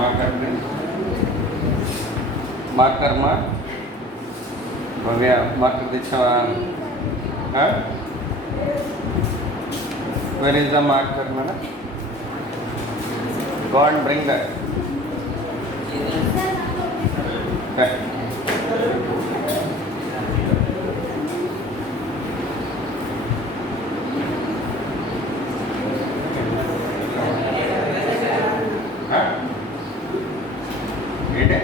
marker में marker में हो गया marker दिखावा हाँ where is the marker mana go and bring that okay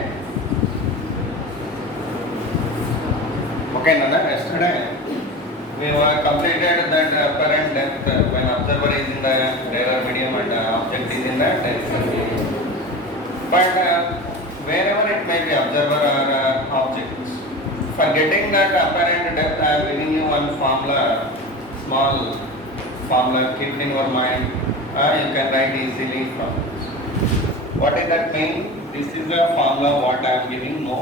okay nana yesterday we have completed that apparent depth when observer is in the error medium and object is in the tensor medium. But wherever it may be observer or object, for getting that apparent depth I am giving you one formula, small formula, keep in your mind, you can write easily from this. What does that mean? This is the formula what I am giving, no.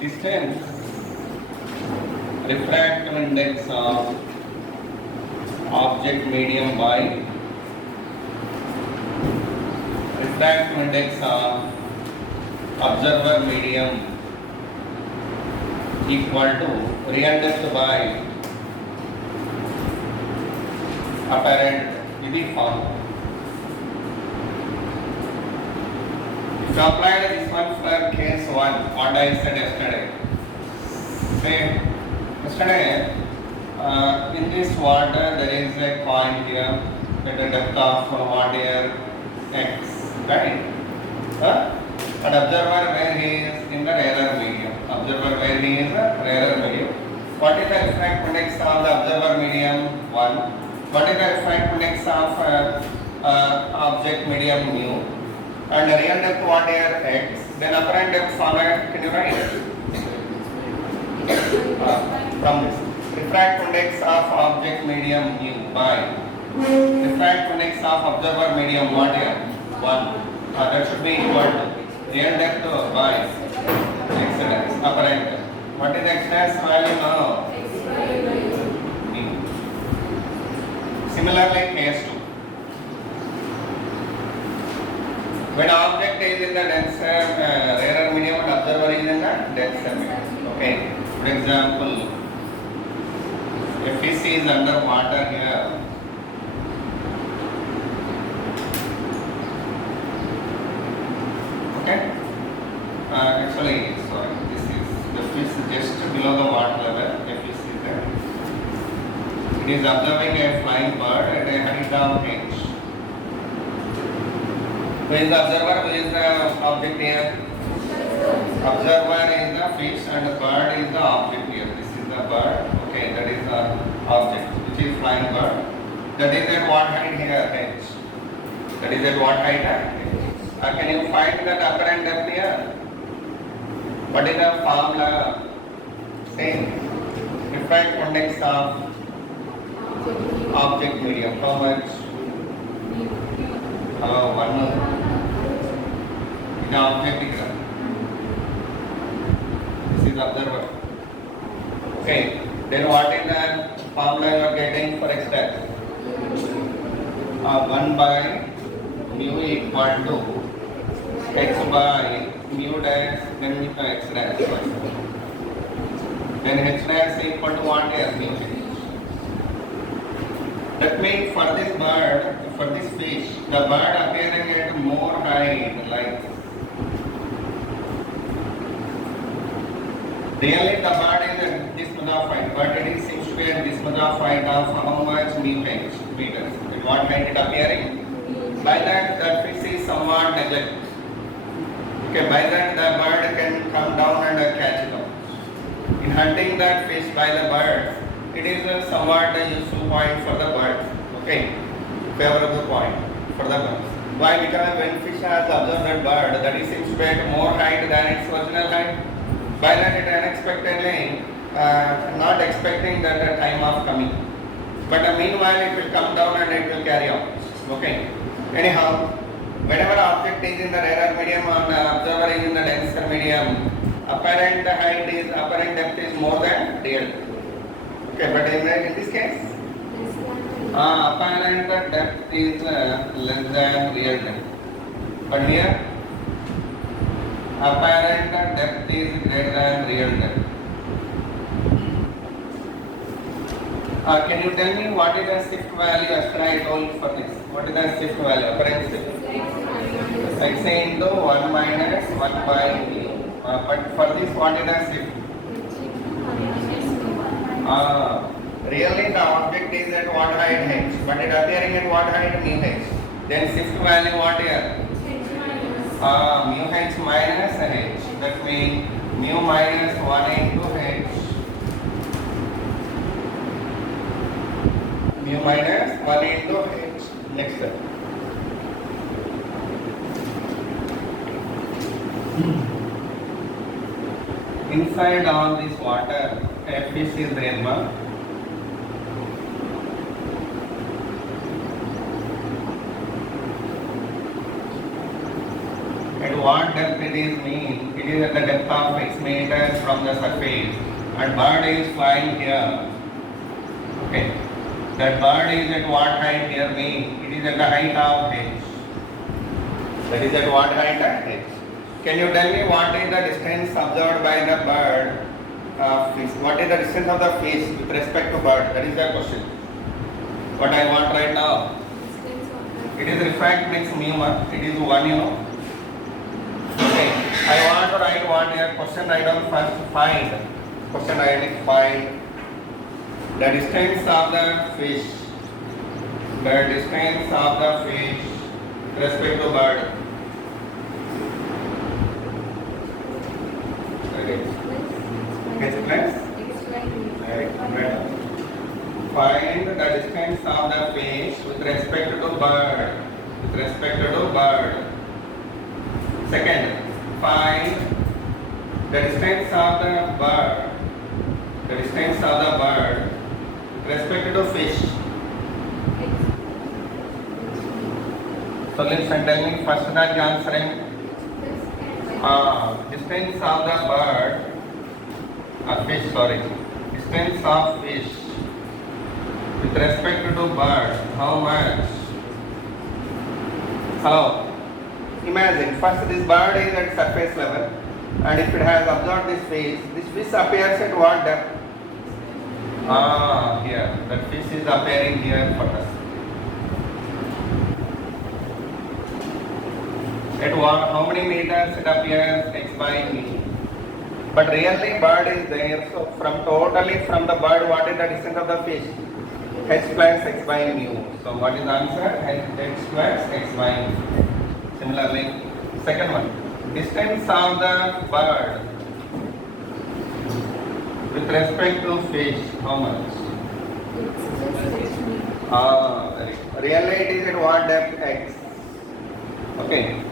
Distance refractive index of object medium by refractive index of observer medium equal to real depth by apparent ఇది formula. If you apply this one for case 1, what I said yesterday. Say, yesterday, in this water there is a coin here at a depth of 1 here x, right? But observer where he is in the error medium. Observer where he is the error medium. What is the refractive index of the observer medium? 1. What is the refractive index of object medium mu? And the real depth what here x. Then apparent depth formula can you write? From this refractive index of object medium mu by refractive index of observer medium what here 1. That should be equal to real depth by x dash apparent depth. What is x dash value now? Mu. Similarly case 2. When object is in the denser rarer medium and observer is in the denser medium. Okay. For example, if fish is under water here, okay, actually, sorry, this is the fish just below the water level, the fish is there. It is observing a flying bird at a height of h. Who is the observer? Who is the object here? Observer is the fish and the bird is the object here. This is the bird. Okay, that is the object, which is flying bird. That is at what height here? H. That is at what height? H. Can you find that apparent depth here? What is the formula? Same. Refractive index of object medium. How much? Hello, 1. The object here. This is observer. Okay. Then what is the formula you are getting for x dash? 1 by mu equal to x by mu dash then x dash. Then h dash equal to what here? Mu h. That means for this bird, for this fish, the bird appearing at more height, like really the bird is at this much of height, but it seems to be at this much of height of how much meters. At what height it appearing? By that fish is somewhat neglected. Okay, by that the bird can come down and catch it up. In hunting that fish by the bird, it is a somewhat useful point for the bird. Okay, favorable point for the bird. Why? Because when fish has observed that bird, that it seems to be at more height than its original height. By that it unexpectedly, not expecting that time of coming. But meanwhile it will come down and it will carry on. Okay. Anyhow, whenever object is in the rarer medium or the observer is in the denser medium, apparent depth is more than real. Okay, but in this case, Apparent depth is less than real depth. But here, apparent depth is greater than real depth. Can you tell me what is the shift value as I told for this? What is the shift value? Apparent shift? X into 1 minus 1 by v. But for this, what is the shift? Really the object is at what height h, but it appearing at what height mu h. Then shift value what here? Mu h minus h. That means mu minus 1 into h. Mu minus 1 into h. Next step. Inside all this water, a fish is there, ma. At what depth it is mean? It is at the depth of x meters from the surface. And bird is flying here. Okay. That bird is at what height here mean? It is at the height of h. That is at what height at h. Can you tell me what is the distance observed by the bird fish? What is the distance of the fish with respect to bird? That is the question. What I want right now. It is refractrix mu. It is 1, you know. Okay. I want to write one here. Question I don't first find. Question I need find the distance of the fish. The distance of the fish with respect to bird. H plus? Right. Find the distance of the fish with respect to bird. With respect to bird. Second, find the distance of the bird. The distance of the bird with respect to fish. So listen, tell me first that you answering. Distance of the bird. Fish, sorry. Distance of fish with respect to bird. How much? Hello. Imagine first this bird is at surface level, and if it has observed this fish appears at what depth? Here. That fish is appearing here for us. At what? How many meters it appears? X by me. But really bird is there, so totally from the bird, what is the distance of the fish? H plus x by mu. So what is the answer? H plus x by mu. Similarly, second one, distance of the bird with respect to fish, how much? Really it is at what depth? X. Okay.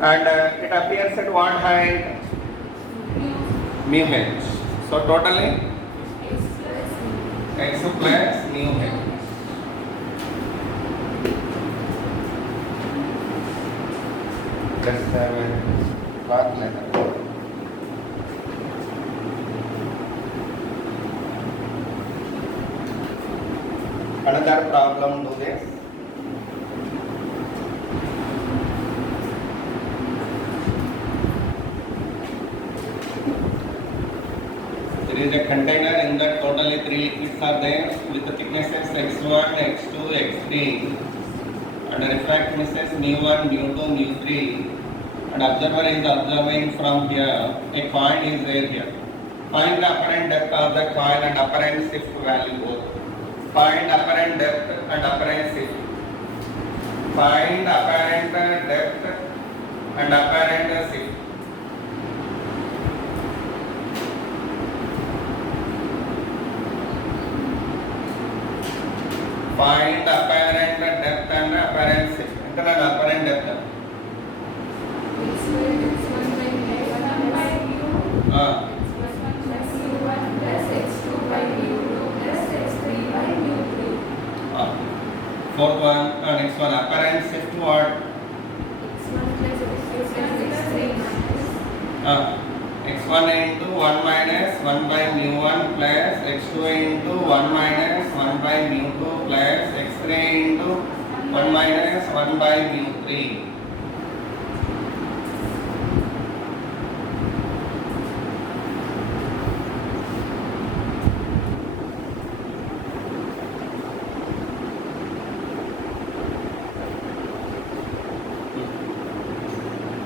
And it appears at what height? Mu h. So totally x plus mu h. Let's have a part letter. Another problem do this. There is a container in that totally 3 liquids are there with the thicknesses x1, x2, x3 and refractiveness mu1, mu2, mu3 and observer is observing from here. A coin is there here. Find the apparent depth of the coin and apparent shift value both. Find apparent depth and apparent shift. Find apparent depth and apparent shift. Find apparent depth and apparent shift. Enter an apparent depth. Fourth one, next one, apparent shift what? x1 x1 into 1 minus 1 by mu1 plus x2 into 1 minus 1 by mu2 plus x3 into 1 minus 1 by mu3.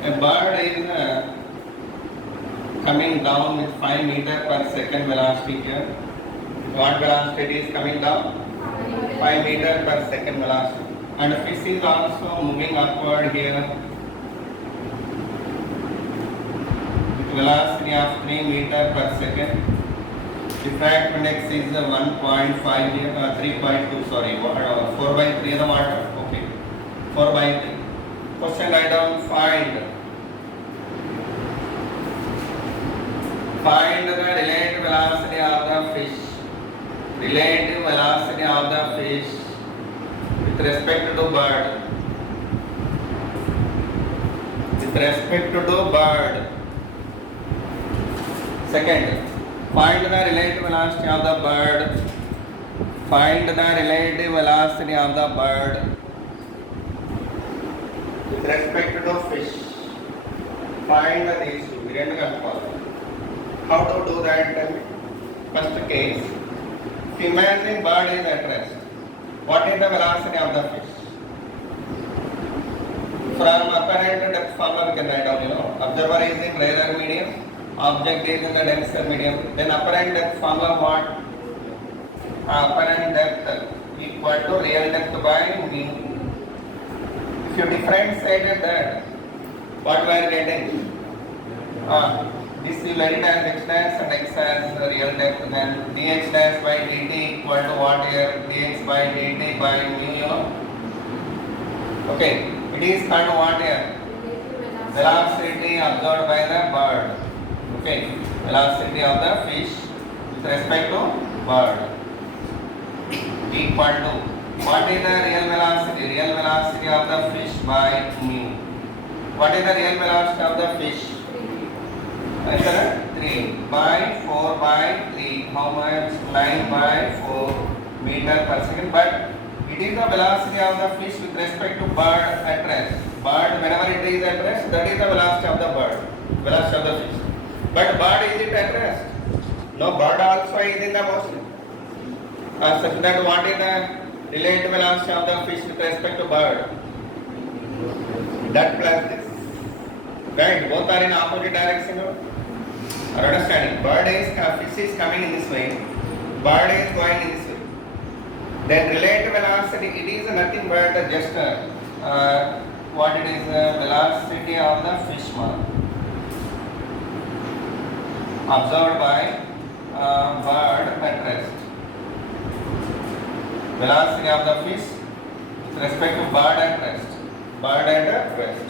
A bird is coming down with 5 meter per second velocity here. What velocity it is coming down? 5 meter per second velocity. And fish is also moving upward here with velocity of 3 meter per second. Diffraction index is 1.5 here, 3.2, sorry, 4 by 3 is the water. Okay, 4 by 3. Question write down, find the relative velocity of the fish. Relative velocity of the fish with respect to bird. With respect to bird. Second, find the relative velocity of the bird. Find the relative velocity of the bird with respect to fish. Find these two. How to do that? First case, imagine bird is at rest. What is the velocity of the fish? From apparent depth formula we can write down, observer is in rarer medium, object is in the denser medium. Then apparent depth formula what? Apparent depth equal to real depth by mu. If you differentiated that, what we are getting? This you write as x dash and x as real depth, then dx dash by dt equal to what here? Dx by dt by mu, Okay, it is called what here? Velocity observed by the bird. Okay, velocity of the fish with respect to bird equal to what is the real velocity? Real velocity of the fish by mu. What is the real velocity of the fish? 3 by 4 by 3. How much? 9 by 4 meter per second. But it is the velocity of the fish with respect to bird at rest. Bird, whenever it is at rest, that is the velocity of the bird. Velocity of the fish. But bird is it at rest? No, bird also is in the motion. Such that what is the relative velocity of the fish with respect to bird? That plus this. Right? Both are in opposite direction. Are understanding? Fish is coming in this way. Bird is going in this way. Then relative velocity, it is nothing but just what it is, velocity of the fish observed by bird at rest. Velocity of the fish with respect to bird at rest. Bird at rest.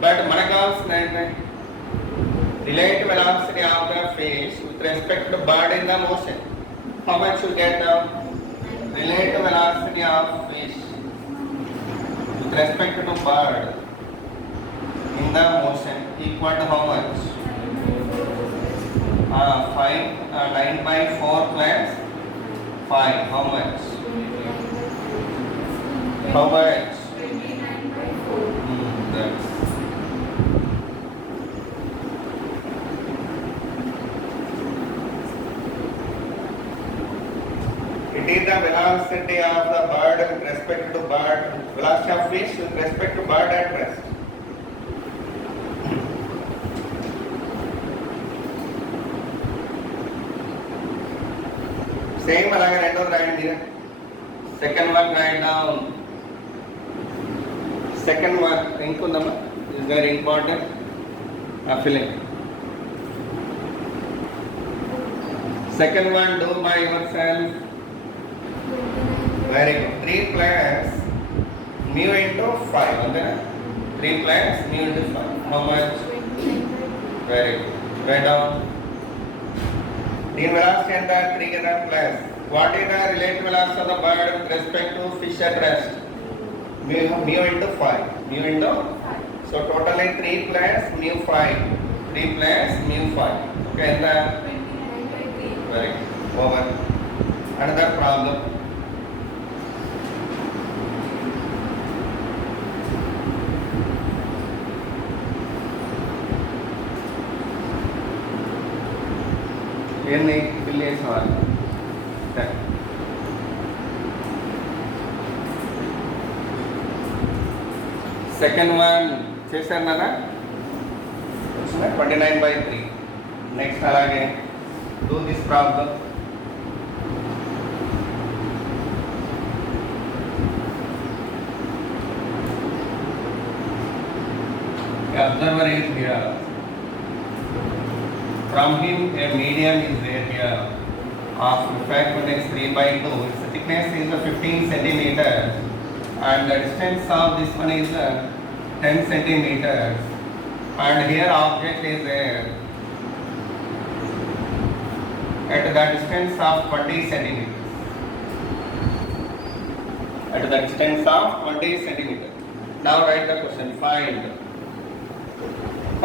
But manakals relative velocity of the fish with respect to bird in the motion. How much you get now? Relative velocity of fish with respect to bird in the motion equal to how much? 9 by 4 plus 5. How much? How much? 29 by 4. That's it is the velocity of the bird with respect to bird, velocity of fish with respect to bird at rest. Same అలాగే రెండోది రాయండి మీరు. Second one write down. Second one ఇంకొందమ్మా, is very important. Filling. Second one do by yourself. Very good. 3 plus mu into 5. Okay? 3 plus mu into 5. How much? Very good. Write down. The velocity and the 3 plus. What is the relative velocity of the bird with respect to fish at rest? Mu into 5. Mu into. So totally 3 plus mu 5. 3 plus mu 5. Okay, and the 29 by 3. very good. Over. Another problem. ఎన్ని fill చేసేవాళ్ళు second one చేశారు కదా వచ్చిందా 29/3. Next అలాగే do this problem. Observer is here. From him a medium is there here of fragment is 3/2. Its thickness is 15 centimeters and the distance of this one is 10 centimeters and here object is there at the distance of 20 centimeters. At the distance of 20 centimeters. Now write the question.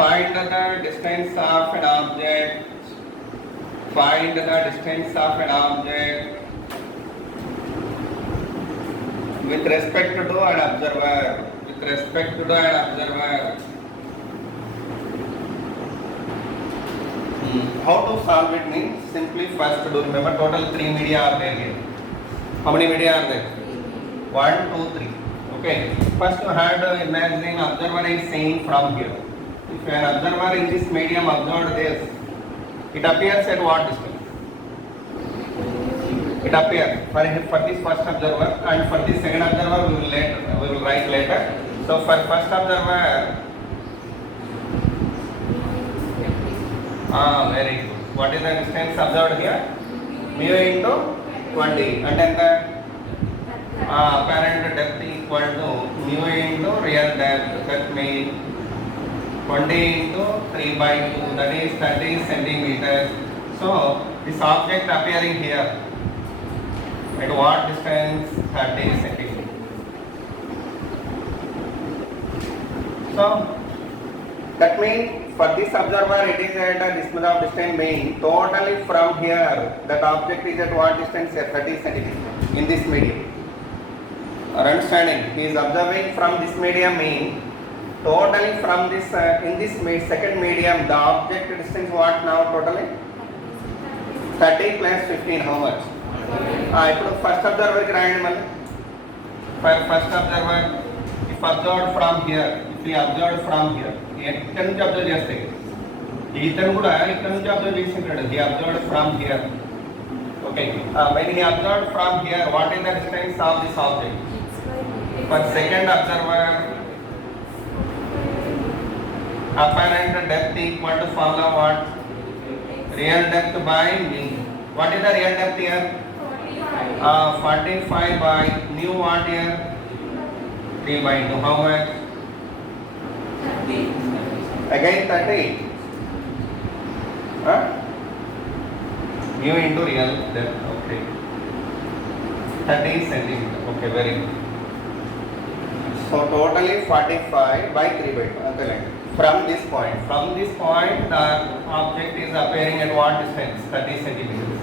Find the distance of an object. Find the distance of an object with respect to an observer. With respect to an observer. How to solve it means simply first do remember total 3 media are there here. How many media are there? 1, 2, 3. Okay. First you have to imagine observer is seeing from here. If an observer in this medium observed this, it appears at what distance? It appears for this first observer and for this second observer we will write later. So for first observer, very good. What is the distance observed here? Mu into 20 and then the apparent depth equal to mu into real depth. That means 20 into 3/2, that is 30 centimeters. So this object appearing here at what distance? 30 centimeters. So that means for this observer it is at a distance of distance mean totally from here that object is at what distance? 30 centimeters in this medium. Are understanding? He is observing from this medium mean totally from this in this second medium the object distance what now totally 30 plus 15 how much? ఇప్పుడు first observer కి రాయండి మళ్ళీ. First observer if observed from here, if he observed from here, ఇక్కడ నుంచి observe చేస్తే ఇతను కూడా ఇక్కడ నుంచి అబ్జర్వ్ చేసింటాడు. He observed from here. Okay, when he observed from here what is the distance of this object? For second observer apparent depth equal to formula what? Real depth by mu. What is the real depth here? 45 by mu what here? 3/2. How much? 30. Again 30. Mu into real depth. Okay. 30 centimeter. Okay, very good. So totally 45 by 3/2. Okay. From this point the object is appearing at what distance? 30 centimeters.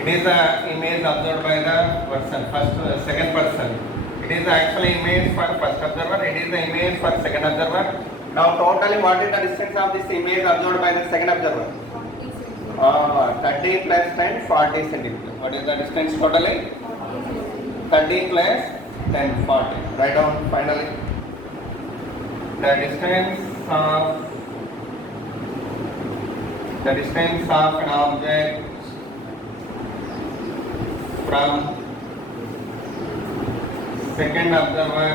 It is a image observed by the person, second person. It is actually image for first observer, it is the image for second observer. Now totally what is the distance of this image observed by the second observer? 30 plus 10, 40 centimeters. What is the distance totally? 30 plus 10, 40. Write down finally. The distance of an object from second observer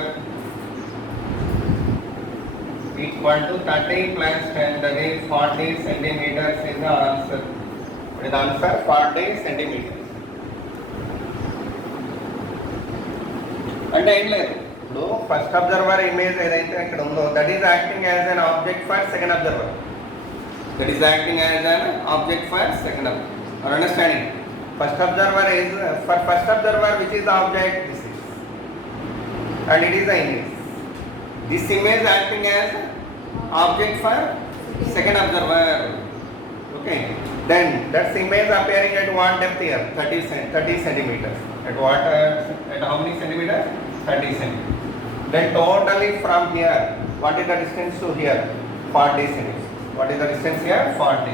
equal to 30 plus 10, that is 40 centimeters is the answer. What is the answer? 40 centimeters. అంటే ఏం లేదు, ఇప్పుడు first observer image ఏదైతే ఇక్కడ ఉందో that is acting as an object for second observer. That is acting as an object for second observer. Are understanding? First observer is for first observer which is the object? This is, and it is the image. This image acting as Object for second observer. Okay. Then that's image appearing at what depth here? 30 centimeters. At what? At how many centimeters? 30 centimeters. Then totally from here, what is the distance to here? 40 centimeters. What is the distance here? 40.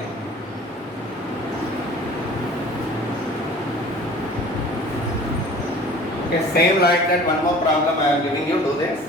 Okay, same like that. One more problem I am giving you. Do this.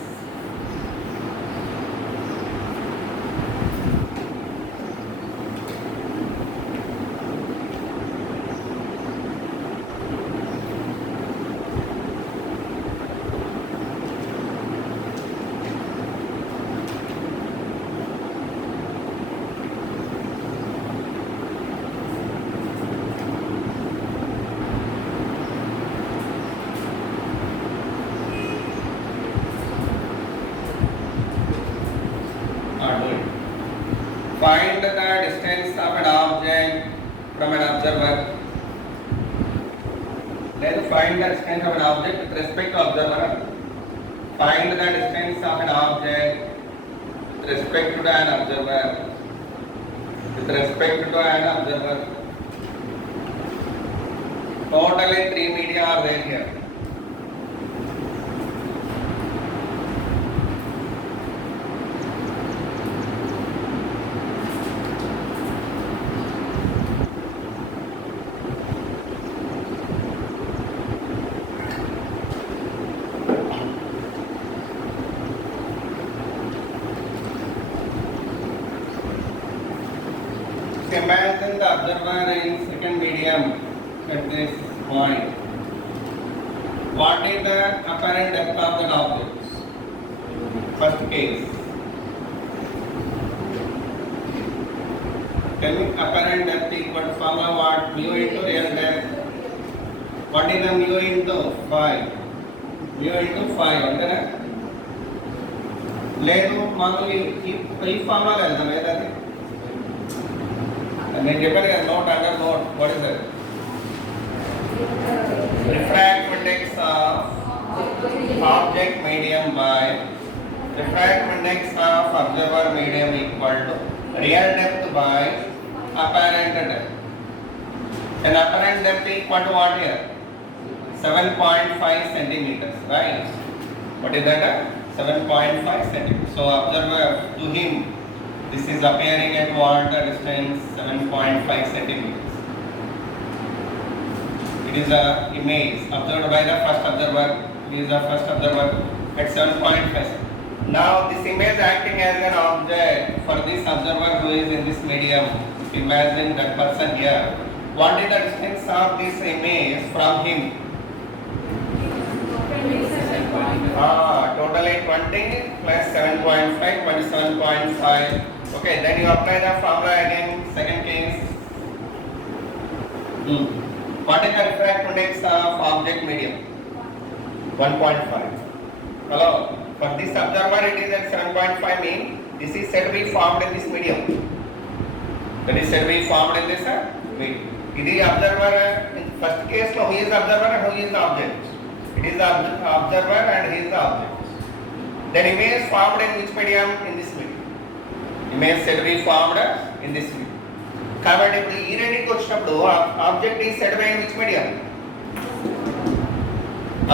Find the distance of an object from an observer. Then find the distance of an object with respect to observer. Find the distance of an object with respect to an observer. With respect to an observer. Totally 3 media are there here. Imagine the observer in second medium at this point. What is the apparent depth of the object? First case. Tell me apparent depth equal to formula what? Mu into real depth. What is the mu into 5? Mu into 5 అంతేనా? లేదు మనం ఈ formula వెళ్దాం ఏదది? నేను చెప్పాను కదా note under note what is that refractive index of object medium by refractive index of observer medium equal to real depth by apparent depth. And apparent depth equal to what here? 7.5 centimeters, right? What is that? 7.5 centimeters. So observer to him this is appearing at what distance? 7.5 centimeters. It is a image observed by the first observer. He is the first observer at 7.5. Now this image acting as an object for this observer who is in this medium. Imagine that person here. What is the distance of this image from him? Totally 20 plus 7.5, 27.5. Okay, then you apply the formula again, second case. What is the refractive index of object medium? 1.5. Hello, for this observer it is at 7.5 mean this is said to be formed in this medium. That is said to be formed in this medium. It is observer, in first case no, who is the observer and who is the object? It is the observer and he is the object. Then image formed in which medium? In this medium. Image said to be formed in this medium. కాబట్టి ఇప్పుడు ఈ రెండింటికి వచ్చినప్పుడు object is set by which medium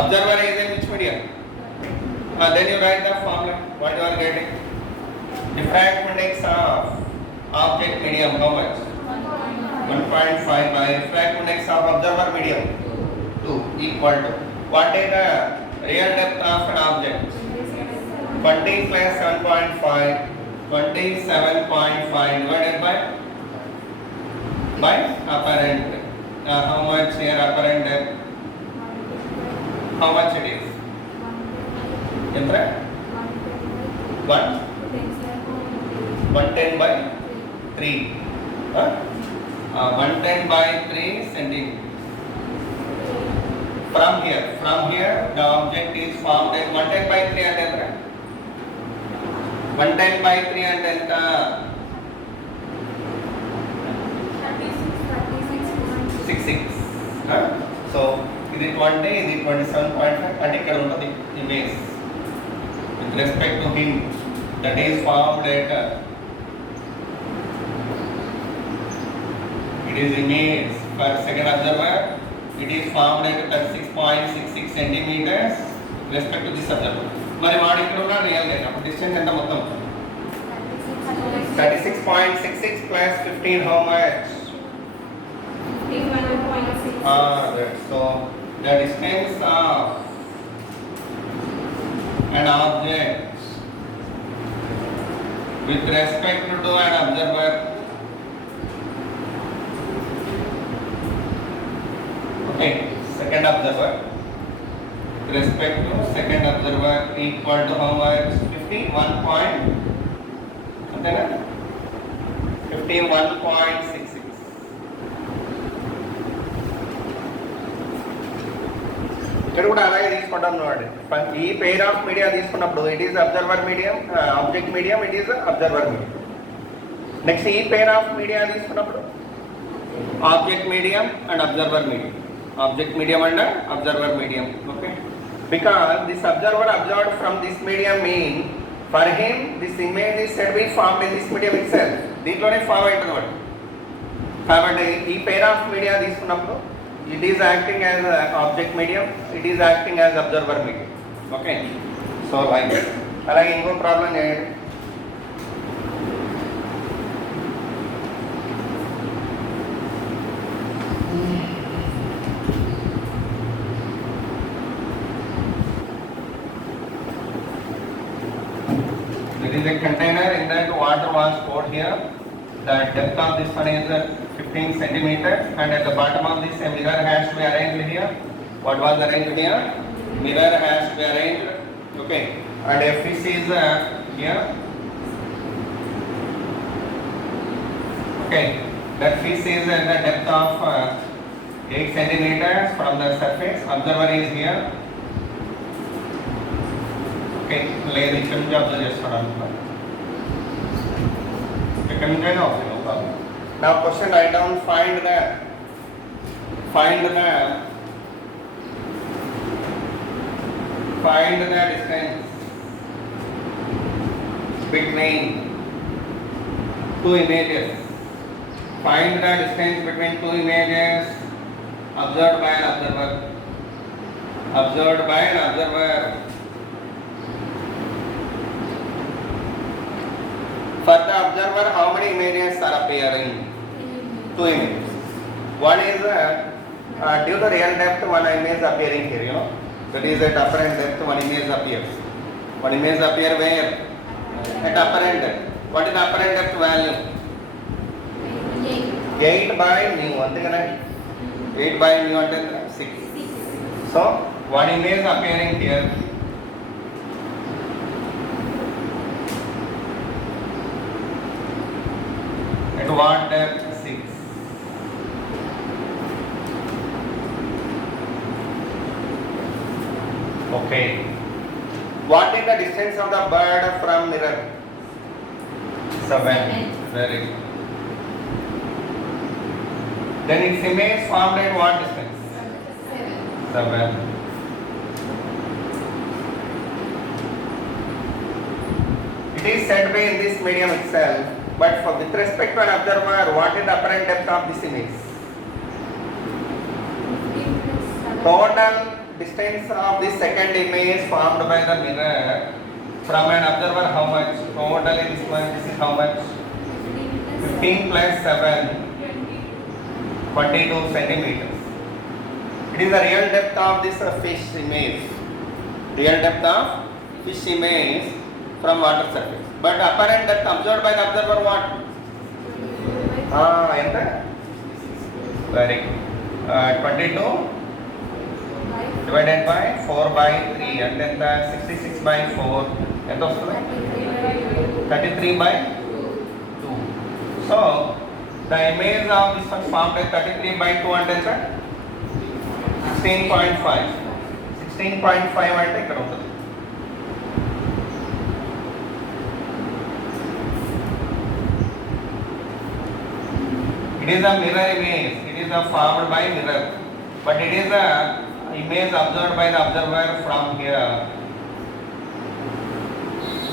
observer is in which medium then you write the formula what you are getting diffractive index of object medium how much 1.5 by refractive index of observer medium 2 equal to what is the real depth of an object 20 plus 7.5 27.5 divided by apparent. How much here apparent depth? How much it is? Entra? 110 by 3. 110 by 3 centimeters. From here the object is formed at 110 by 3 and entra? 110 by 3 and entra? 66. So ఇది 20 ఇది 27.5 అంటే ఇక్కడ ఉన్నది image with respect to him that is formed at it is image for second observer, it is formed at 36.66 centimeters respect to this observer. మరి వాడు ఇక్కడ ఉన్న real data అప్పుడు డిస్టెన్స్ ఎంత మొత్తం 36.66 plus 15 how much? 51.6. So the distance of an object with respect to an observer, okay, second observer with respect to second observer equal to how much? 51 point, అంతేనా 51.66. ఇక్కడ కూడా అలాగే తీసుకుంటాం చూడండి. ఈ పెయిర్ ఆఫ్ మీడియా తీసుకున్నప్పుడు it is observer medium, object medium, it is observer medium. Next ఈ pair of media తీసుకున్నప్పుడు object medium and observer medium, object medium and observer medium. Okay, because this observer observed from this medium mean for him this image is said be formed in this medium it self. దీంట్లోనే form అవుతుంది. కాబట్టి ఈ pair of media తీసుకున్నప్పుడు it is acting as object medium, it is acting as observer medium. Okay, so like that. అలాగే ఇంకో problem చేయండి. There is a container in that water was stored here. The depth of this one is 15 centimeters, and at the bottom of this a mirror has to be arranged here. What was arranged here? Mirror has to be arranged. Okay, and a fish is here. Okay, that fish is at the depth of 8 centimeters from the surface. Observer is here. Okay, లేదు ఇక్కడ నుంచి observe చేస్తాను అనుకుంటా. ఇక్కడ నుంచైనా okay, no problem. Now question write down find the distance between two images. Find the distance between two images observed by an observer. Observed by an observer. For the observer, how many images are appearing? Two images. One is due to real depth, one image appearing here, you know. That is at apparent depth, one image appears. One image appear where? At apparent depth. What is apparent depth value? 8 by mu. అంతేనా? 8 by mu అంటే 6. So one image appearing here. At what depth? 6. Okay. What is the distance of the bird from mirror? 7. Very good. Then its image formed at what distance? 7. It is said to be in this medium itself. But for with respect to an observer, what is the apparent depth of this image? Total distance of this second image formed by the mirror from an observer, how much? Total this one, this is how much? 15 plus 7, 22 centimeters. It is the real depth of this fish image. Real depth of fish image from water surface. But apparent depth observed by the observer what? Enter. Very good. 22 divided by 4 by 3 and then the 66 by 4. ఎంత వస్తుంది? 33 by 2. So the image of this one formed at 33 by 2 అంటే ఎంత? 16.5. 16.5 అంటే ఇక్కడ ఉంటుంది. It is a mirror image. It is a formed by mirror, but it is a image observed by the observer from here.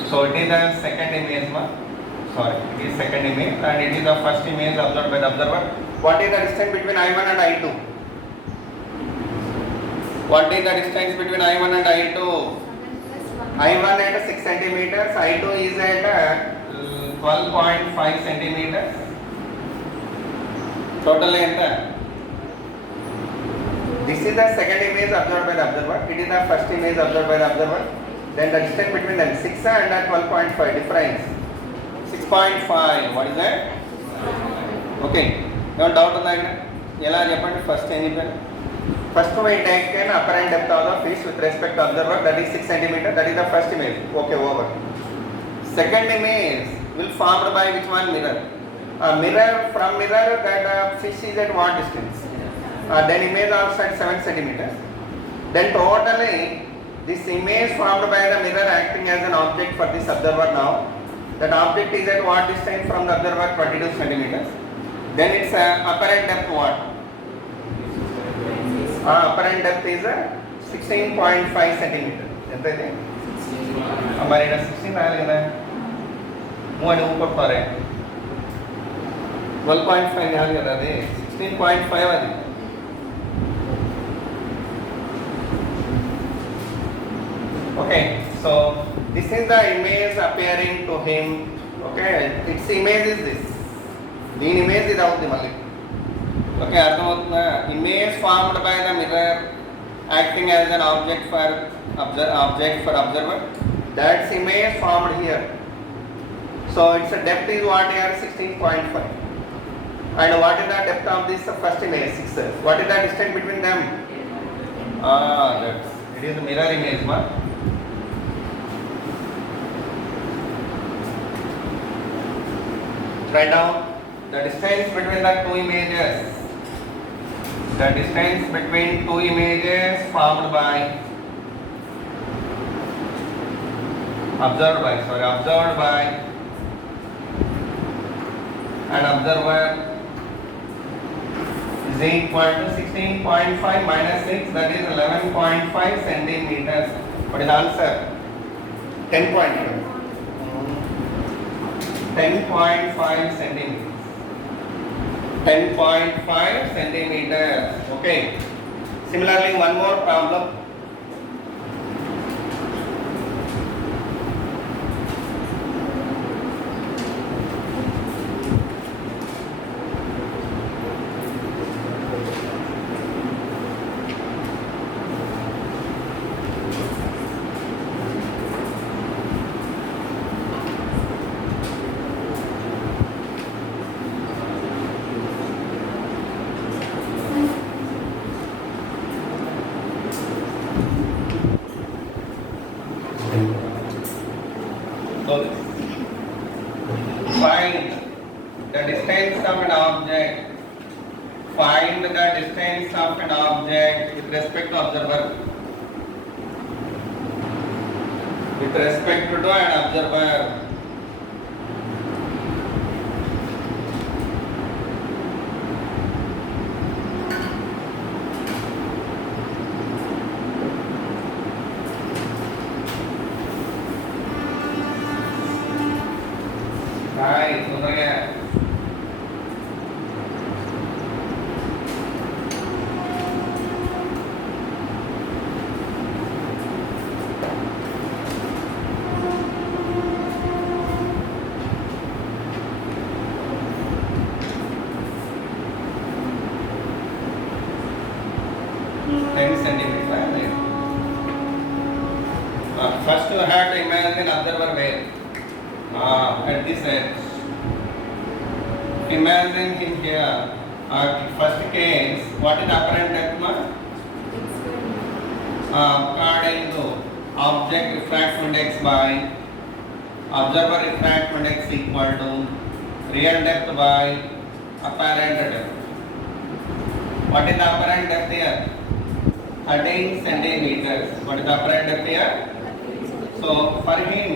So it is the second image, sorry, it is second image and it is the first image observed by the observer. What is the distance between I1 and I2? What is the distance between I1 and I2? I1 at 6 centimeters, I2 is at 12.5 centimeters. Total length. This is the second image observed by the observer. It is the first image observed by the observer. Then the distance between them 6 and 12.5 difference. 6.5. What is that? Okay. No doubt on that. ఎలా చెప్పండి first ఏం చెప్పారు first we take an apparent depth of the fish with respect to observer, that is 6 cm. That is the first image. Okay, over. Second image will formed by which one? Mirror. Mirror, from mirror that fish is at what distance? Then image also at 7 cm. Then totally this image formed by the mirror acting as an object for this observer now. That object is at what distance from the observer? 22 centimeters. Then its apparent depth what? Apparent depth is 16.5 centimeter. ఎంత ఇది మరి ఇక్కడ 16 రాయాలి కదా మూడు ఊపడతారే 12.5 రాయాలి కదా అది 16.5 అది. Okay, so this is the image appearing to him. Okay, its image is this. దీని ఇమేజ్ ఇది అవుతుంది మళ్ళీ. ఓకే, అర్థమవుతుందా? Image formed by the mirror acting as an object for observer. That's image formed here. So it's depth is what here 16.5. And what is the depth of this first image 6. What is the distance between them? It is the mirror image, ma. Write down the distance between the two images. The distance between two images formed by observed by an observer is equal to 16.5 minus 6, that is 11.5 centimeters. What is the answer? 10.5. 10.5 centimeters. 10.5 centimeters. Okay. Similarly, one more problem. Find the distance of an object. Find the distance of an object with respect to observer. With respect to an observer. Right, totally. First you have to imagine observer where at this edge. Imagine him here. First case, what is apparent depth? According to object refractive index by observer refractive index equal to real depth by apparent depth. What is the apparent depth here? 13 centimeters. What is the apparent depth here? So for him,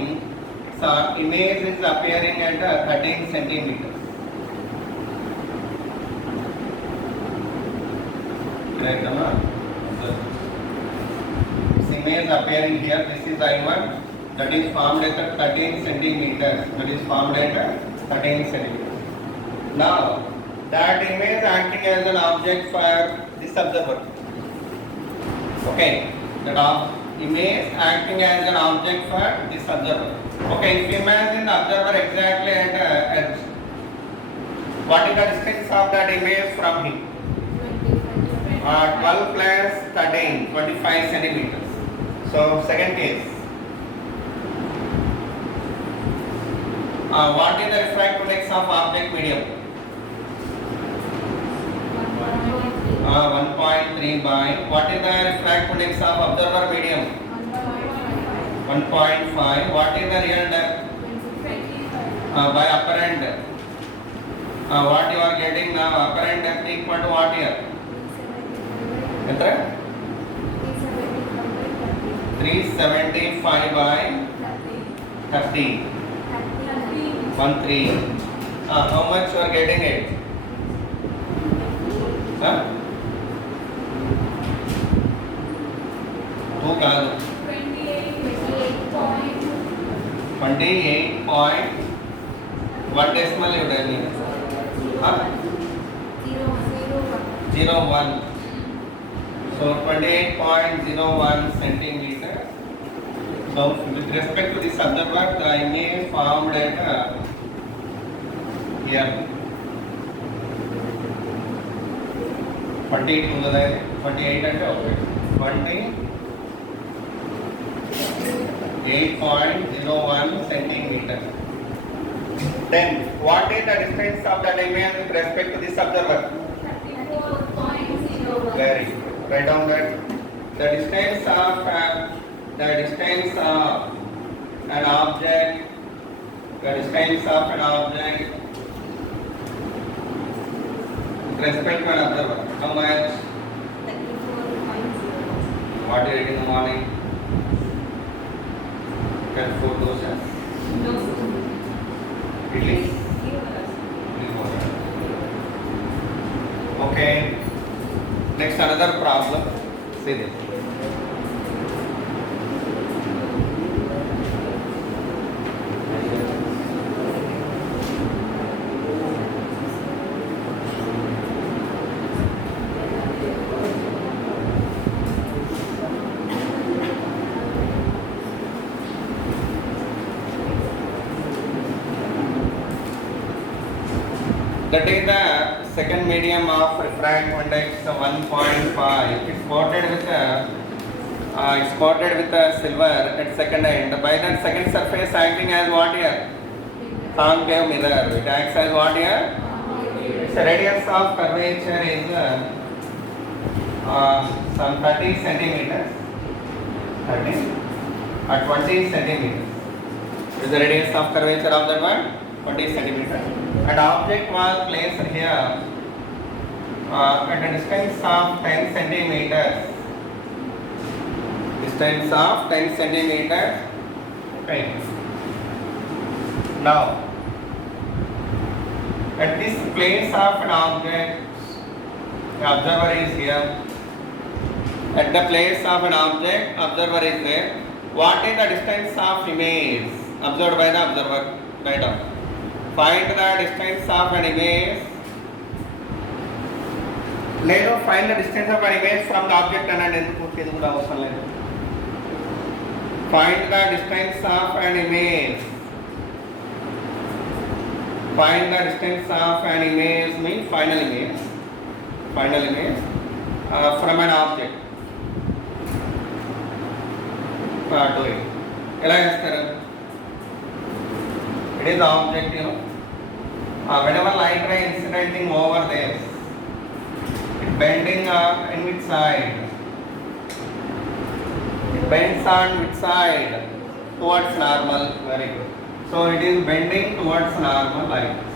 so image is appearing at 13 centimeters. Correct, this image appearing here. This is I1. that is formed at 13 centimeters. That is formed at 13 centimeters. Now, that image acting as an object for this observer. Okay, that image acting as an object for this observer. Okay, if you imagine the observer exactly at edge, what is the distance of that image from him? 12 plus 13, 25 centimeters. So, second case. What is the refractive index of object medium? 1.3 by. What is the refractive index of observer medium? 1.5. What is the real depth? By apparent. What you are getting now? Apparent depth equal to what here? 375 by 30. 1.3. How much you are getting it? Huh? 2 కాదు 28 point what decimal you done? 01. So 28.01 centimeter. So with respect to this observer, the image formed at here 28 ఉందా 28 అంటే okay 28.01 centimeter. Then what is the distance of that image with respect to this observer? 34.01. Very good. Write down that the distance of an object, the distance of an object with respect to an observer. How much? 34.01. What you eat in the morning? Can 4 doses. No. Idli? Okay. Next another problem. See this. That is the second medium of refractive index 1.5. It's coated with a silver at second end. By that second surface acting as what here? Concave mirror. It acts as what here? So radius of curvature is some 30 centimeters. 30 or 20 centimeters. Is the radius of curvature of that one? 20 centimeters. And object was placed here at a distance of 10 centimeters. Distance of 10 centimeters. Okay. Now, at this place of an object, the observer is here. At the place of an object, observer is there. What is the distance of image observed by the observer? Write down. Find the distance of an image. Later find the distance of an image from the object and find the distance of an image. Find the distance of an image means final image. Final image from an object. Do it. ఎలా చేస్తారు? It is the object, you know. Whenever light ray incidenting over this, it bending in which side? It bends on which side? Towards normal. Very good. So it is bending towards normal like this.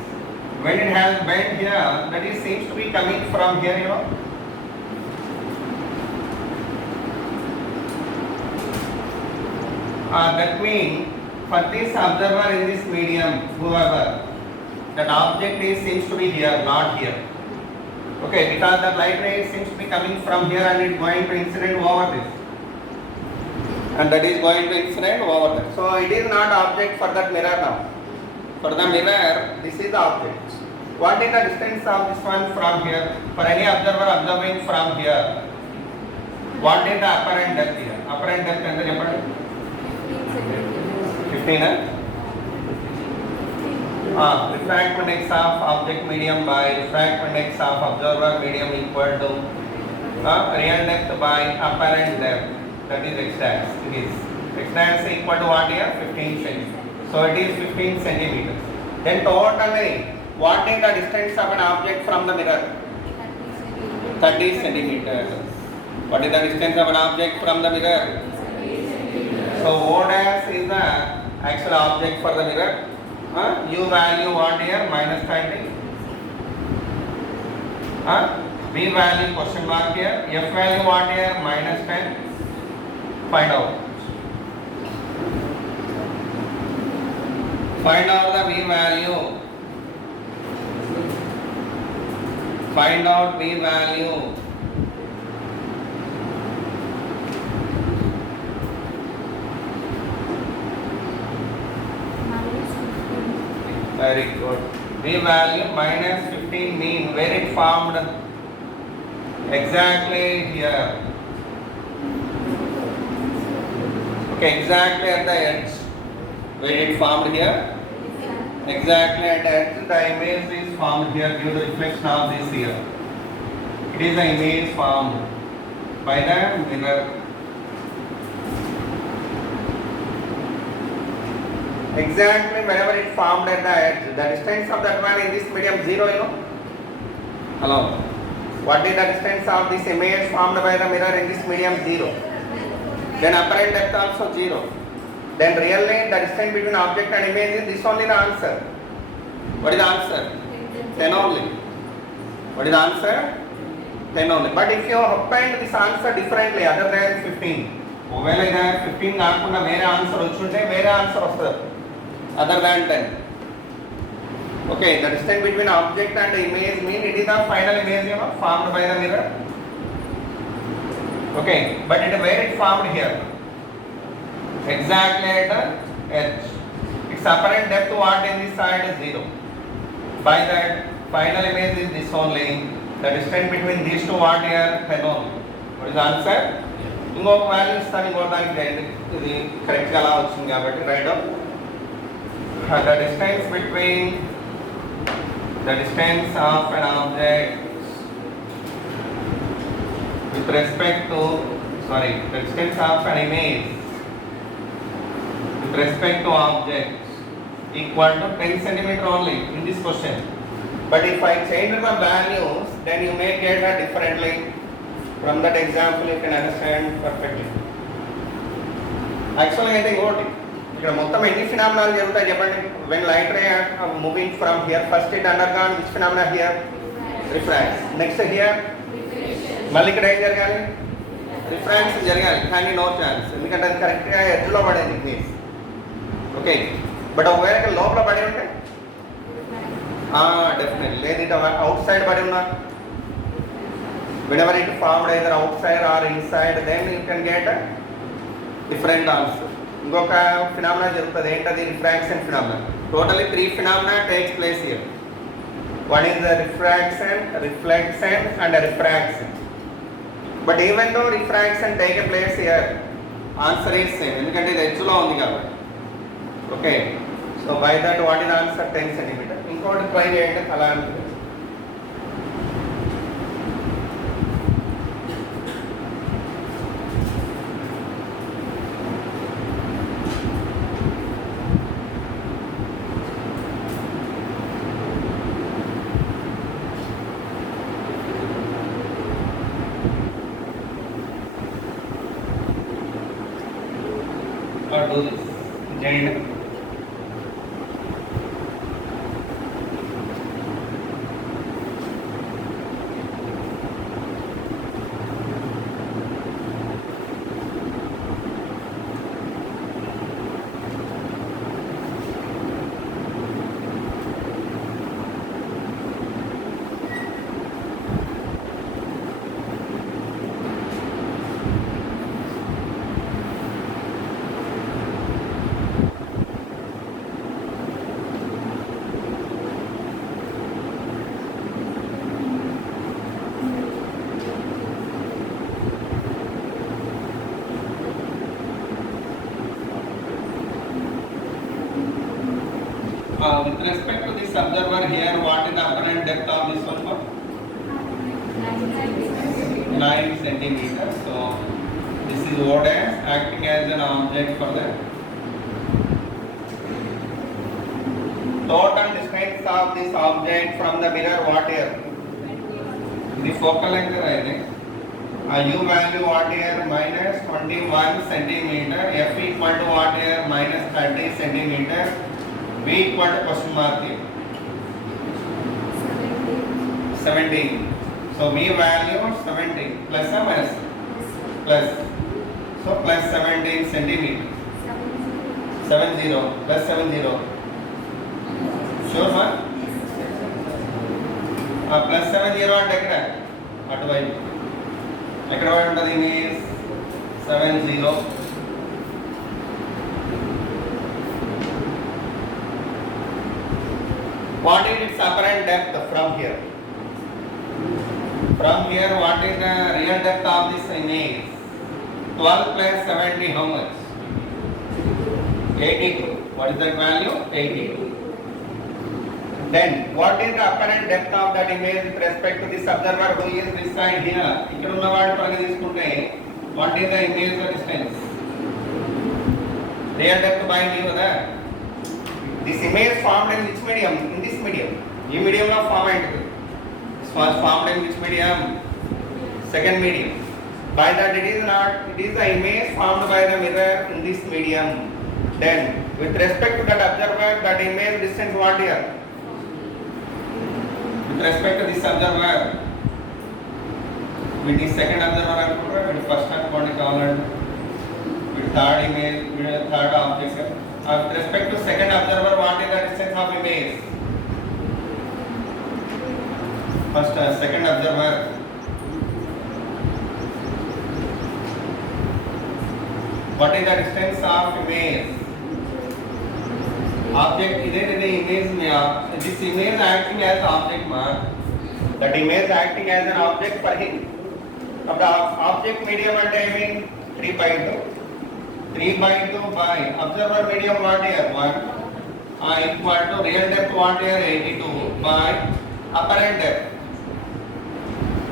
When it has bent here, that is seems to be coming from here, you know. That means for this observer in this medium, whoever, that object seems to be here, not here. Okay, because the light ray seems to be coming from here and it's going to incident over this. and that is going to incident over there. So it is not object for that mirror now. For the mirror, this is the object. What is the distance of this one from here? For any observer observing from here, what is the apparent depth here? Apparent depth ఎంత చెప్పండి? 15. Refractive index of object medium by refractive index of observer medium equal to real depth by apparent depth. That is x-dash. It is x-dash equal to what here? 15 centimeters. So it is 15 centimeters. Then totally, what is the distance of an object from the mirror? 30 centimeters. What is the distance of an object from the mirror? So O dash is the actual object for the mirror. U value what here? Minus 20. V value question mark here. F value what here? Minus 10. Find out. Find out the V value. Find out V value. Very good. V value minus 15 mean where it formed? Exactly here. Okay, exactly at the edge. Where it formed here? Exactly at the edge. The image is formed here due to reflection of this here. It is the image formed by the mirror. Exactly wherever it formed at the edge. The distance of that one in this medium 0, you know. Hello. What is the distance of this image formed by the mirror in this medium? 0. Then apparent depth also 0. Then really the distance between object and image is this only the answer. What is the answer? 10 only. What is the answer? 10 only. But if you append this answer differently other than 15, ఒకవేళ ఇది 15 కాకుండా వేరే answer వచ్చుంటే వేరే answer వస్తుంది other than 10. Okay, the distance between object and image mean it is the final image, you know, formed by the mirror. Okay, but where it formed here? Exactly at the edge. Its apparent depth what in this side is 0. By that final image is this only. The distance between these two what here? 10 only. What is the answer? ఇంకొక value ఇస్తాను ఇంకొక దానికి చేయండి ఇది కరెక్ట్గా అలా వచ్చింది కాబట్టి right the distance between the distance of an object with respect to the distance of an image with respect to objects equal to 10 centimeter only in this question. But if I change the values, then you may get it differently. From that example you can understand perfectly. Actually I think what ఇక్కడ మొత్తం ఎన్ని ఫినామినాలు జరుగుతాయి చెప్పండి. when light ray are moving from here, first it undergone which phenomena here? Refraction. Next here మళ్ళీ ఇక్కడ ఏం జరగాలి? Refraction జరగాలి. కానీ నో ఛాన్స్, ఎందుకంటే అది కరెక్ట్గా ఎడ్జ్లో పడేది మీన్స్. ఓకే, బట్ ఒకవేళ ఇక్కడ లోపల పడి ఉంటే డెఫినెట్లీ లేదు, ఇటు అవుట్ సైడ్ పడి ఉన్నా whenever it formed either outside or inside, then you can get a different answer. ఇంకొక ఫినామినా జరుగుతుంది, ఏంటది? Refraction phenomena. Totally 3 phenomena takes place here. One is the refraction, reflection and refraction. But even though refraction take a place here, answer is same, ఎందుకంటే ఇది ఎడ్జ్లో ఉంది కాబట్టి. Okay, so by that what is answer? 10 centimeter. ఇంకోటి try చేయండి అలా అంటే. Do this. Join. With respect to this observer here, what is the apparent depth of this one? 9 centimeters. So this is what as acting as an object for the total distance of this object from the mirror. What here? The focal length, I think. U value what here? Minus 21 centimeter. F equal to what here? Minus 30 centimeter. V equal to question mark here. 17. So V value 17 plus or minus? Plus. So plus 17 centimeter. 70 plus 70. Sure man? Plus 70 అంటే ఎక్కడ అటువైపు ఎక్కడ ఉంటుంది image 70. What is its apparent depth from here? From here, what is the real depth of this image? 12 plus 70, how much? 82. What is that value? 82. Then, what is the apparent depth of that image with respect to this observer who is this side here? ఇక్కడ ఉన్న వాడి పరంగా తీసుకుంటే, what is the image distance? Real depth by v కదా? This image formed in which medium? In this medium. ఈ medium లో form అయింది. This was formed in which medium? Second medium. By that it is the image formed by the mirror in this medium. Then with respect to that observer, that image distance what here? With respect to this observer, with the second observer అనుకుంటారా, with first అనుకోండి కావాలంటే, with third image, with third object. With respect to second observer, what is the distance of image? First, second observer. What is the distance of image? Object, either the image, this image acting as object mark. That image acting as an object for him. Of the object medium and I mean 3/2. 3/2 by observer medium what here? 1. Equal to real depth what here? 82 by apparent depth.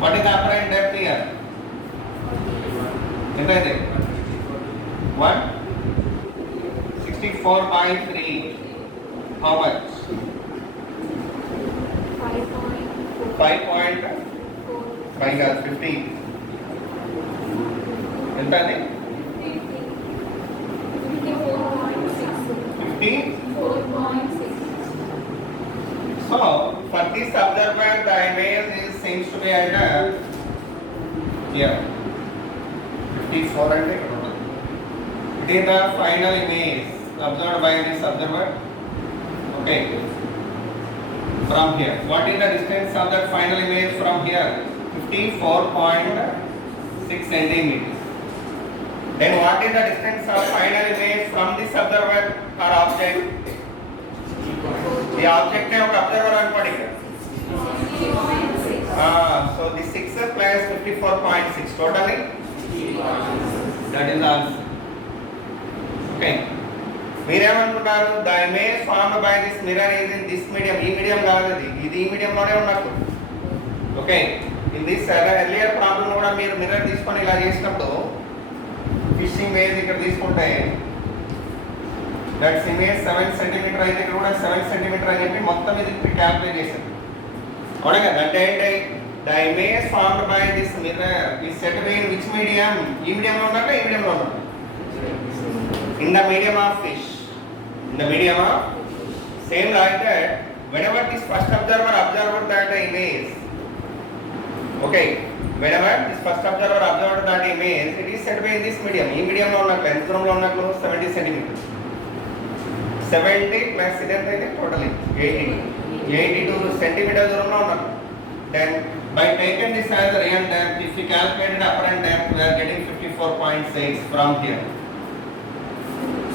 What is the apparent depth here? Enta ide 164 by 3. How much? 5.5 50. ఎంత అది? 54.6. So for this observer, the image seems to be at here 54 and it is the final image observed by this observer. Okay, from here, what is the distance of that final image from here? 54.6 centimeters. Then what is the distance of final image from this observer or object? The object ne oka observer anukodi. So the 6 plus 54.6 totally. That is answer. Okay. మీరేమనుకుంటారు? The image formed by this mirror is in this medium. ఈ medium కాదు ఇది ఈ medium లోనే ఉన్నట్టు. Okay, in this earlier problem కూడా మీరు mirror తీసుకొని ఇలా చేసినప్పుడు ఫిషింగ్ వేజ్ ఇక్కడ తీసుకుంటే దట్స్ ఇమేజ్ 7 సెంటీమీటర్ అయితే ఇక్కడ కూడా 7 సెంటీమీటర్ అని చెప్పి మొత్తం ఇది క్యాల్కులేట్ చేశారు. అవునా కదా? అంటే ఏంటి? The image formed by this mirror is set to be in which medium? ఈ మీడియంలో ఉన్నట్టు ఈ మీడియంలో ఉన్నట్టు. In the medium of fish. In the medium of same like that, whenever this first observer observed that image, okay, whenever this first observer observed that image, it is set to be in this medium. ఈ మీడియంలో ఉన్నట్లు ఎంత దూరంలో ఉన్నట్లు 70 centimetres. 70 plus ఇది ఎంత అయితే total 82 centimetre దూరంలో ఉన్నట్లు. Then by taking this as the real depth, if we calculated apparent depth, we are getting 54.6 from here.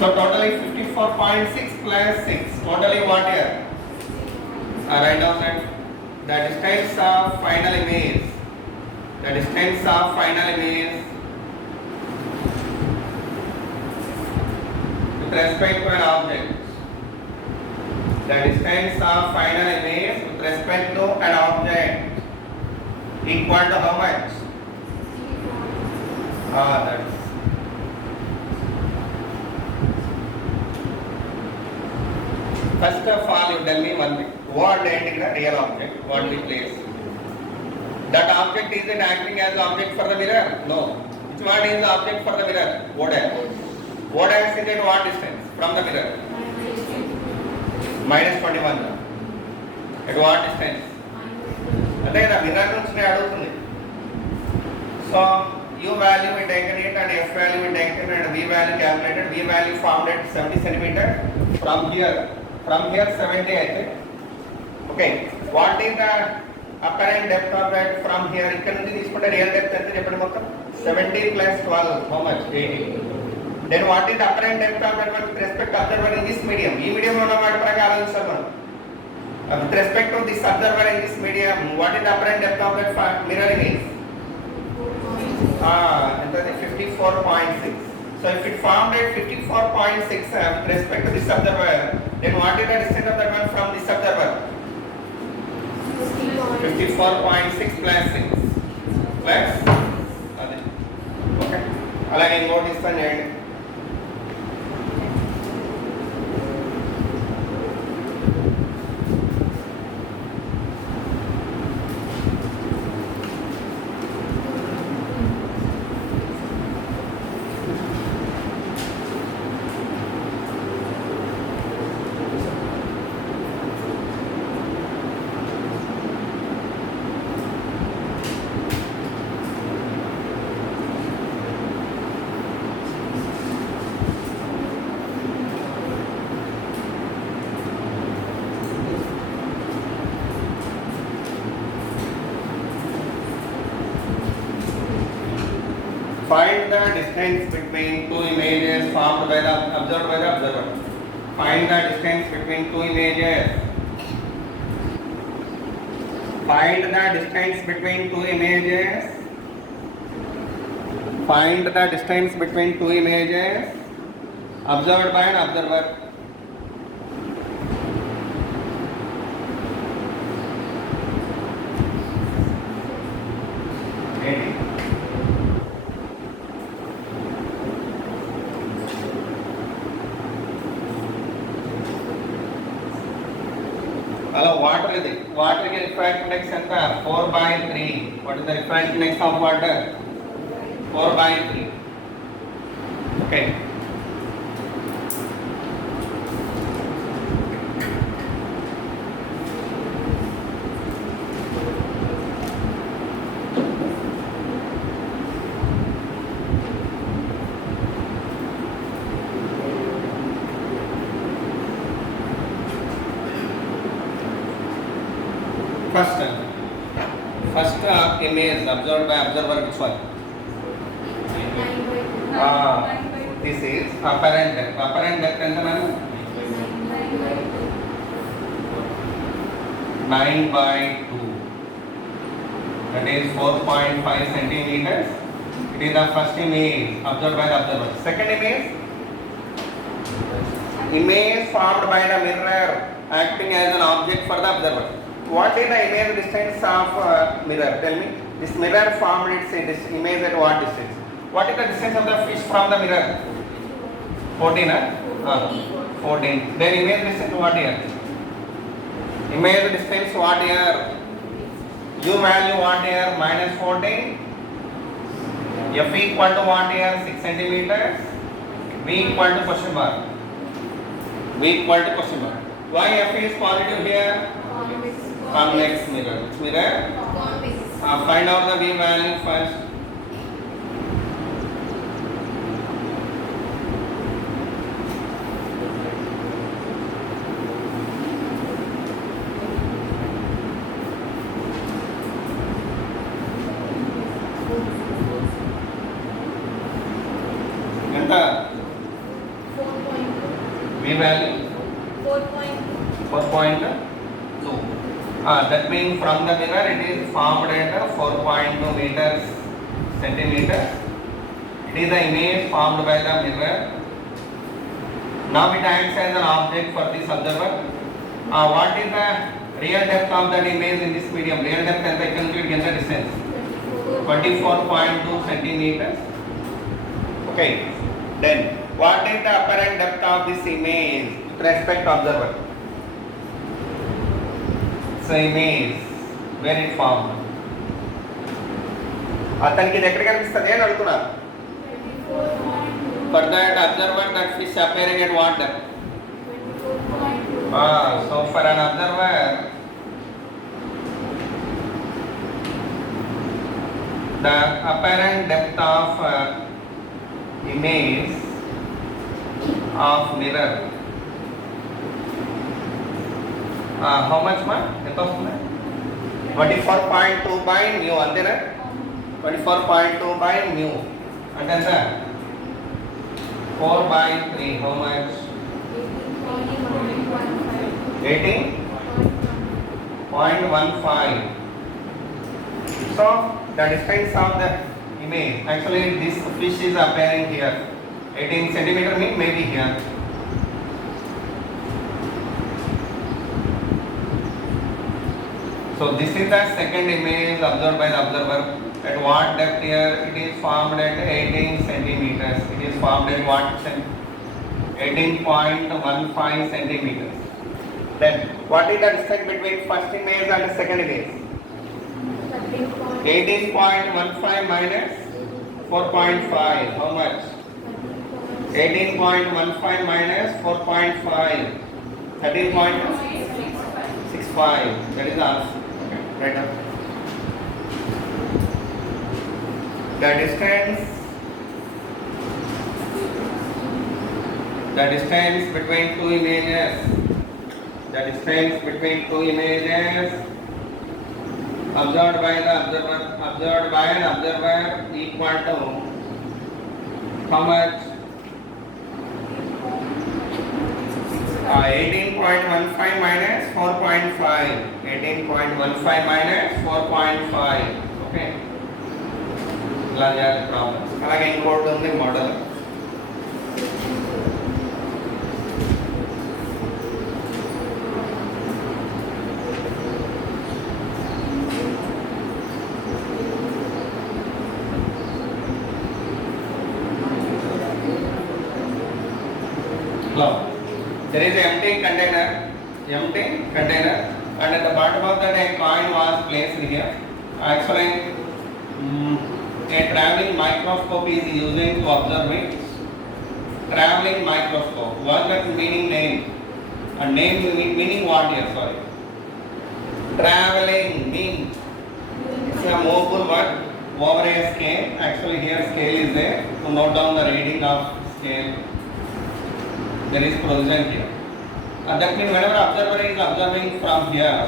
So totally 54.6 plus 6. Totally what here? I write down that the distance of final image. The distance of final image with respect to an object The distance of final image with respect to an object equal to how much? That's first of all you tell me one thing. What and the real object? What we place? That object isn't acting as object for the mirror? No. Which one is the object for the mirror? What else? What else is at what distance from the mirror? Minus 21. At what distance? అంటే నా mirror నుంచి నేను అడుగుతుంది. So U value we taken it and F value we taken and V value calculated. V value formed at 70 centimeter from here 70 I think. Okay. What is the apparent depth of that from here? ఇక్కడ నుంచి తీసుకుంటే real depth ఎంత చెప్పండి మొత్తం? 70 plus 12 how much? 80. Then what is the apparent depth of that with respect to observer in this medium? ఈ medium లో ఉన్న వాటి పరంగా ఆలోచిస్తాం మనం. With respect to this observer in this medium, what is the apparent depth of that mirror image? Entadi 54.6. So if it formed at 54.6 with respect to this observer, then what is the distance of that one from this observer? 54.6 plus 6 plus అది okay అలాగే ఇంకోటి ఇస్తాను చేయండి. Find the distance between two images formed by the observed by the observer. Find the distance between two images. Find the distance between two images. Find the distance between two images observed by an observer. Hello, water is it? Water ki refractive index enta 4/3. What is the refractive index of water? 4/3. Okay. First image observed by observer which one? This is apparent depth. Apparent depth ఎంత మనం 9/2. That is 4.5 centimeters. It is the first image observed by the observer. Second image formed by the mirror acting as an object for the observer. What is the image distance of mirror? Tell me. This mirror formed its image at what distance? What is the distance of the fish from the mirror? 14, 14. Then image distance what here? Image distance what here? U value what here? Minus 14. F equal to what here? 6 centimeters. V equal to question mark. V equal to question mark. Why F is positive here? Convex mirror. Which mirror? Find out the V value first. Enta? 4.2. V value? 4.2. That means from the mirror it is formed at 4.2 meters centimeter. It is the image formed by the mirror. Now it acts as an object for this observer. What is the real depth of that image in this medium? Real depth ఎంత ఇక్కడ నుంచి ఇక్కడికి ఎంత distance? 24.2 centimeters. Okay. Then what is the apparent depth of this image with respect to observer? So image where it formed. అతనికి ఇది ఎక్కడ కనిపిస్తుంది అని అడుగుతున్నా. For that observer that fish appearing at what depth? So for an observer the apparent depth of image of mirror how much ma ఎంత వస్తుంది 24.2 by mu అంతేనా 24.2 by mu అంటే ఎంత 4 by 3 how much 18.15. So the distance of the image, actually this fish is appearing here. 18 centimeter means maybe here. So this is the second image observed by the observer. At what depth here? It is formed at 18 centimeters. It is formed at what? 18.15 centimeters. Then what is the distance between first image and second image? 18.15 minus 4.5. How much? 18.15 minus 4.5. 13.65. That is the answer. Okay, right now. The distance between two images. The distance between two images observed by an observer equal to how much? 18.15 minus 4.5. 18.15 minus 4.5. Okay. ఇలా చేయాలి problems. అలాగే ఇంకోటి ఉంది model. Now, there is an empty container, and at the bottom of that a coin was placed here. Actually, a traveling microscope is using to observe it. Traveling microscope. What that meaning name? A name meaning what here? Sorry. Traveling mean it's a movable word over a scale. Actually, here scale is there to note down the reading of scale. There is provision here. That means whenever observer is observing from here,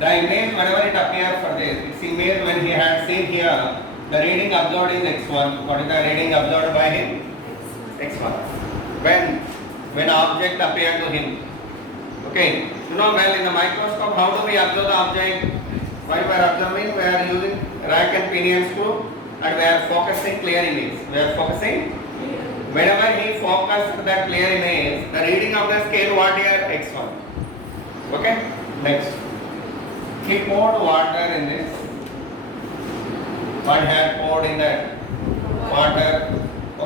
the image whenever it appears for this, its image when he had seen here, the reading observed is x1. What is the reading observed by him? x1. When object appeared to him. Okay. You know well in the microscope how do we observe the object? While we are observing, we are using rack and pinion screw and we are focusing clear image. We are focusing. Whenever he focused that clear image, the reading of the scale what here? x1. Okay. Next. He poured water in this. What had poured in that water?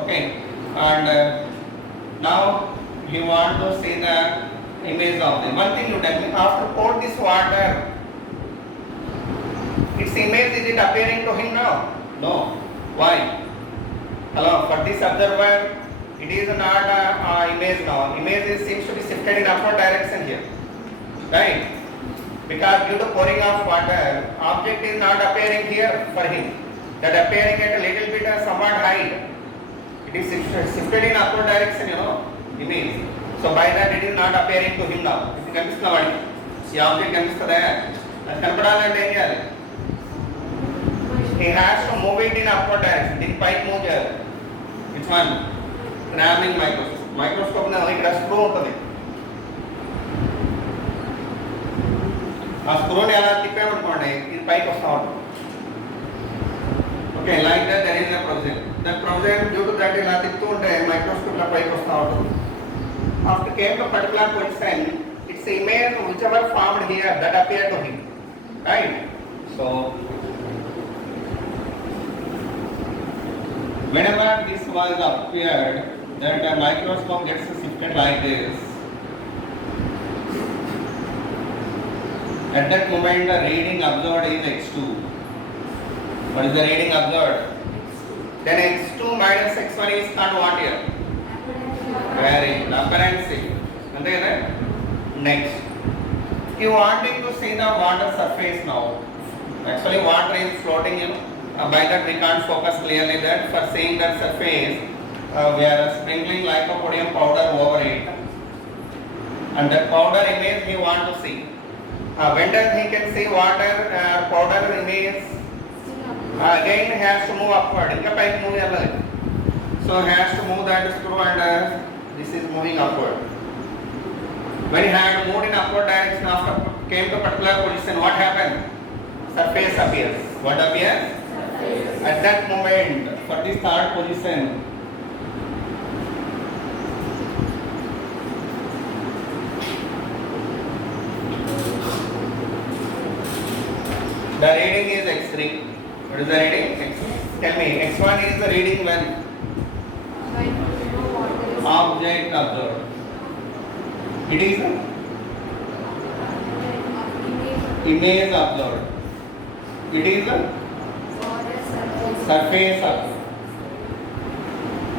Okay. And now he want to see the image of them. One thing you tell me, after poured this water, its image is it appearing to him now? No. Why? Hello, for this observer, it is not image now. Image seems to be shifted in upward direction here, right? Because due to pouring of water, object is not appearing here for him. That appearing at a little bit somewhat height. It is shifted in upward direction, image. So by that it is not appearing to him now. It is the object కనిపిస్తుందా? అది కనపడాలంటే ఏం చేయాలి? He has to move it in upward direction. దీని పైకి move చేయాలి. Which one? Traveling microscope. Microscope లో ఇక్కడ screw ఉంటుంది. ఆ స్క్రూని ఎలా తిప్పామనుకోండి ఇది పైకి వస్తూ ఉంటుంది. Okay, like that there is a procedure. That procedure due to that ఇలా తిప్పుతూ ఉంటే మైక్రోస్కోప్ ఇలా పైకి వస్తూ ఉంటుంది. After came to particular position, its image whichever formed here that appear to him, right? So whenever this was appeared, that a microscope gets shifted like this. At that moment, the reading observed is x2. What is the reading observed? Then x2 minus x1 is called what here? Very apparent C. Next, you wanting to see the water surface now. Actually, water is floating, by that we can't focus clearly that. For seeing that surface, we are sprinkling lycopodium powder over it, and that powder image he want to see. When does he can see water powder image? Again has to move upward. So has to move that screw, and this is moving upward. When he had moved in upward direction, after came to particular position, what happened? Surface appears. What appears? Surface. At that moment, for this third position, the reading is x3. What is the reading? Tell me, x1 is the reading when? Object observed. It is image observed. It is surface observed.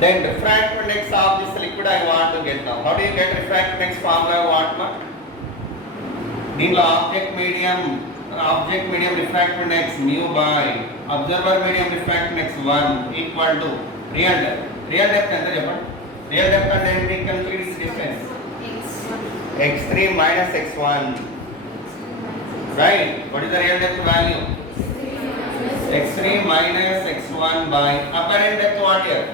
Then refractive index of this liquid I want to get now. How do you get refractive index formula? What? దీనిలో object medium refractive index mu by observer medium refractive index 1 equal to real depth. Real depth ఎంత చెప్పండి? Real depth అంటే ఏంటి? Calculate this distance. x3 minus x1. Right? What is the real depth value? x3 minus x1 by apparent depth what here?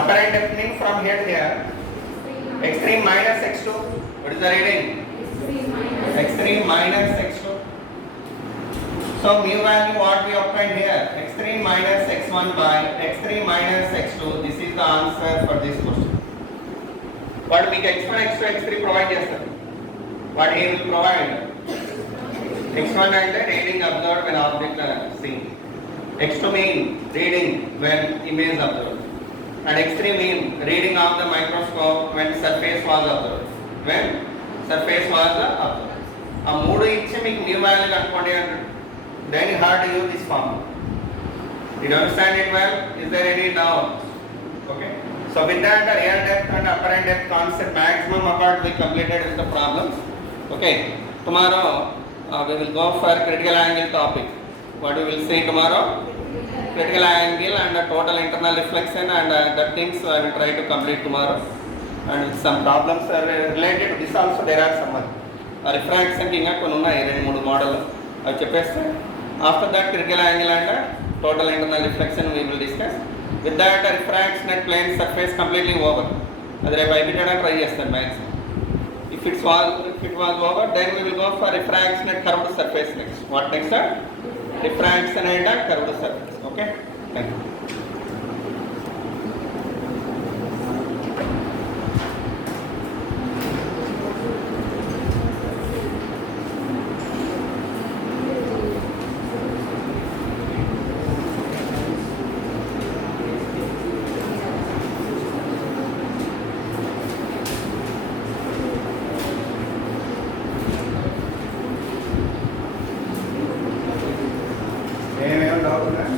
Apparent depth means from here to here. x3 minus x2. What is the reading? x3 minus x2. So mu value what we obtained here? x3 minus x1 by x3 minus x2. This is the answer for this question. What make x1, x2, x3 provide చేస్తారు? What he will provide? x1 అంటే reading observed when object seen. x2 mean reading when image observed. And x3 mean reading of the microscope when surface was observed. When surface was observed. ఆ మూడు ఇచ్చి మీకు new value కనుక్కోండి అంటాడు. Then you have to use this formula. Did you understand it well? Is there any doubt? Okay. So with that, the real depth and apparent depth concept maximum apart we completed with the problems. Okay. Tomorrow we will go for critical angle topic. What we will see tomorrow? Critical angle and the total internal reflection and the things I will try to complete tomorrow. And with some problems are related to this also there are some refraction ki inga konni unnai 2-3 model avi cheppeste. After that critical angle and total internal reflection we will discuss. With that refraction at plane surface completely over. Adi repu ayipitana try chestanu maximum. If it was over, then we will go for refraction at curved surface next. What next sir? Refraction at curved surface. Okay. Thank you. ఏమేమి doubt ఉన్నాయి?